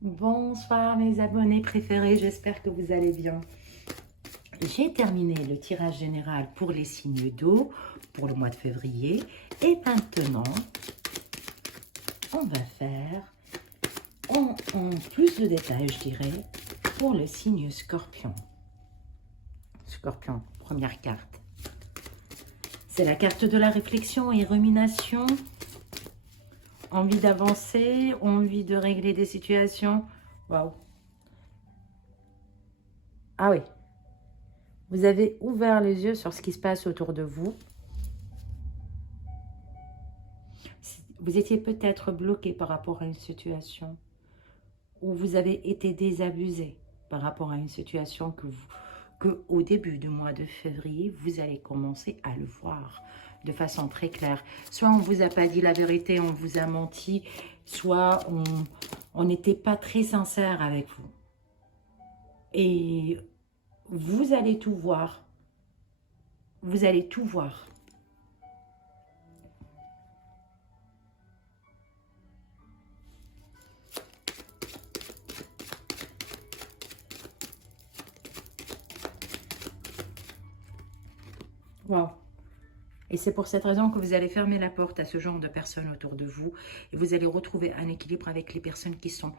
Bonsoir mes abonnés préférés, j'espère que vous allez bien. J'ai terminé le tirage général pour les signes d'eau pour le mois de février. Et maintenant, on va faire en plus de détails, je dirais, pour le signe Scorpion. Scorpion, première carte. C'est la carte de la réflexion et rumination. Envie d'avancer, envie de régler des situations. Waouh. Ah oui. Vous avez ouvert les yeux sur ce qui se passe autour de vous. Vous étiez peut-être bloqué par rapport à une situation où vous avez été désabusé par rapport à une situation que au début du mois de février, vous allez commencer à le voir de façon très claire. Soit on ne vous a pas dit la vérité, on vous a menti, soit on n'était pas très sincère avec vous. Et vous allez tout voir. Vous allez tout voir. Wow. Et c'est pour cette raison que vous allez fermer la porte à ce genre de personnes autour de vous. Et vous allez retrouver un équilibre avec les personnes qui sont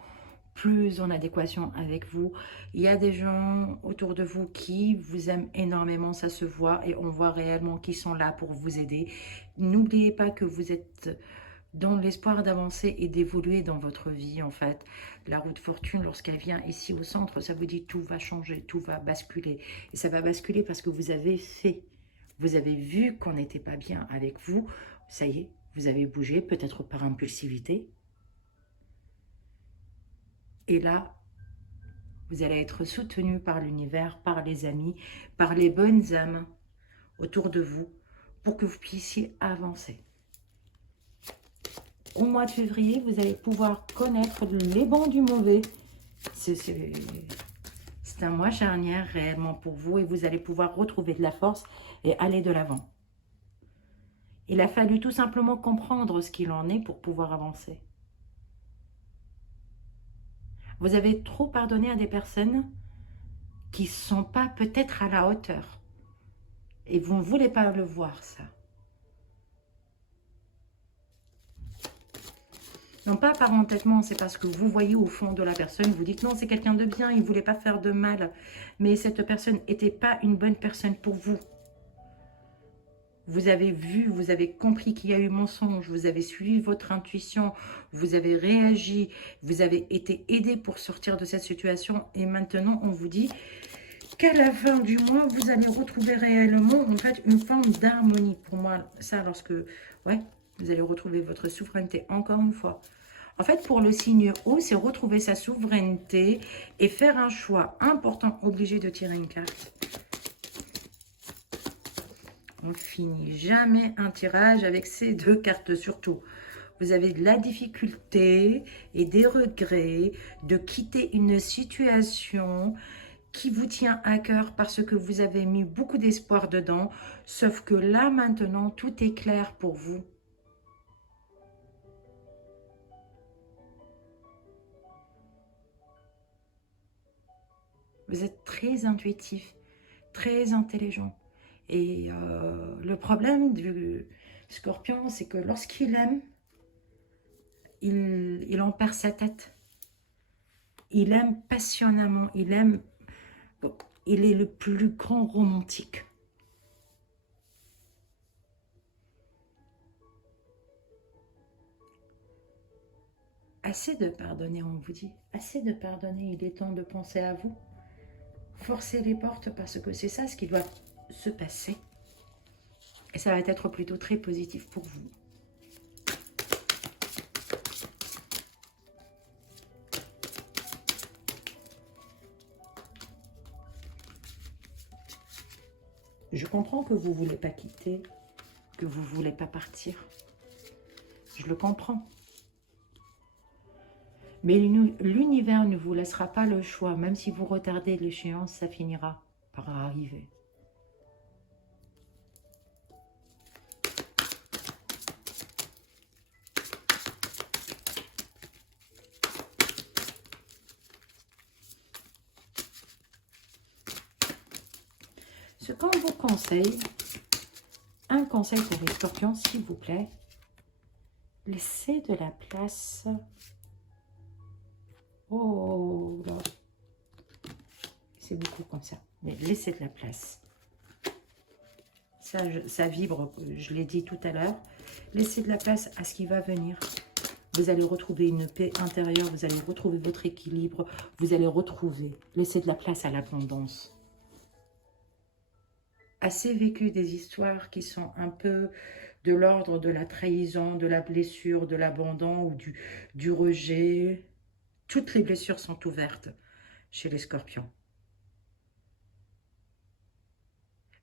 plus en adéquation avec vous. Il y a des gens autour de vous qui vous aiment énormément, ça se voit. Et on voit réellement qu'ils sont là pour vous aider. N'oubliez pas que vous êtes dans l'espoir d'avancer et d'évoluer dans votre vie, en fait. La roue de fortune, lorsqu'elle vient ici au centre, ça vous dit tout va changer, tout va basculer. Et ça va basculer parce que vous avez fait. Vous avez vu qu'on n'était pas bien avec vous. Ça y est, vous avez bougé, peut-être par impulsivité. Et là, vous allez être soutenu par l'univers, par les amis, par les bonnes âmes autour de vous pour que vous puissiez avancer. Au mois de février, vous allez pouvoir connaître les bons du mauvais. C'est un mois charnière réellement pour vous et vous allez pouvoir retrouver de la force et aller de l'avant. Il a fallu tout simplement comprendre ce qu'il en est pour pouvoir avancer. Vous avez trop pardonné à des personnes qui ne sont pas peut-être à la hauteur. Et vous ne voulez pas le voir, ça. Non pas par entêtement, c'est parce que vous voyez au fond de la personne, vous dites non, c'est quelqu'un de bien, il ne voulait pas faire de mal. Mais cette personne n'était pas une bonne personne pour vous. Vous avez vu, vous avez compris qu'il y a eu mensonge, vous avez suivi votre intuition, vous avez réagi, vous avez été aidé pour sortir de cette situation. Et maintenant, on vous dit qu'à la fin du mois, vous allez retrouver réellement en fait une forme d'harmonie. Pour moi, ça, lorsque ouais, vous allez retrouver votre souveraineté encore une fois. En fait, pour le signe haut, c'est retrouver sa souveraineté et faire un choix important, obligé de tirer une carte. On finit jamais un tirage avec ces deux cartes surtout. Vous avez de la difficulté et des regrets de quitter une situation qui vous tient à cœur parce que vous avez mis beaucoup d'espoir dedans. Sauf que là, maintenant, tout est clair pour vous. Vous êtes très intuitif, très intelligent. Et le problème du scorpion, c'est que lorsqu'il aime, il en perd sa tête. Il aime passionnément, il aime... Bon, il est le plus grand romantique. Assez de pardonner, on vous dit. Assez de pardonner, il est temps de penser à vous. Forcez les portes parce que c'est ça ce qui doit se passer. Et ça va être plutôt très positif pour vous. Je comprends que vous ne voulez pas quitter, que vous ne voulez pas partir. Je le comprends. Mais l'univers ne vous laissera pas le choix. Même si vous retardez l'échéance, ça finira par arriver. Ce qu'on vous conseille, un conseil pour les scorpions, s'il vous plaît, laissez de la place. Oh là, c'est beaucoup comme ça, mais laissez de la place. Ça vibre, je l'ai dit tout à l'heure. Laissez de la place à ce qui va venir. Vous allez retrouver une paix intérieure, vous allez retrouver votre équilibre, vous allez retrouver. Laissez de la place à l'abondance. Assez vécu des histoires qui sont un peu de l'ordre de la trahison, de la blessure, de l'abandon ou du rejet. Toutes les blessures sont ouvertes chez les scorpions.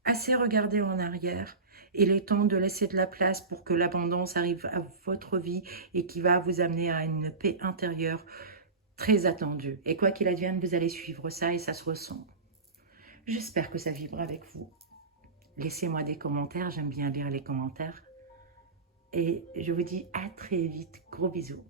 Assez regardé en arrière. Il est temps de laisser de la place pour que l'abondance arrive à votre vie et qui va vous amener à une paix intérieure très attendue. Et quoi qu'il advienne, vous allez suivre ça et ça se ressent. J'espère que ça vibre avec vous. Laissez-moi des commentaires, j'aime bien lire les commentaires. Et je vous dis à très vite. Gros bisous.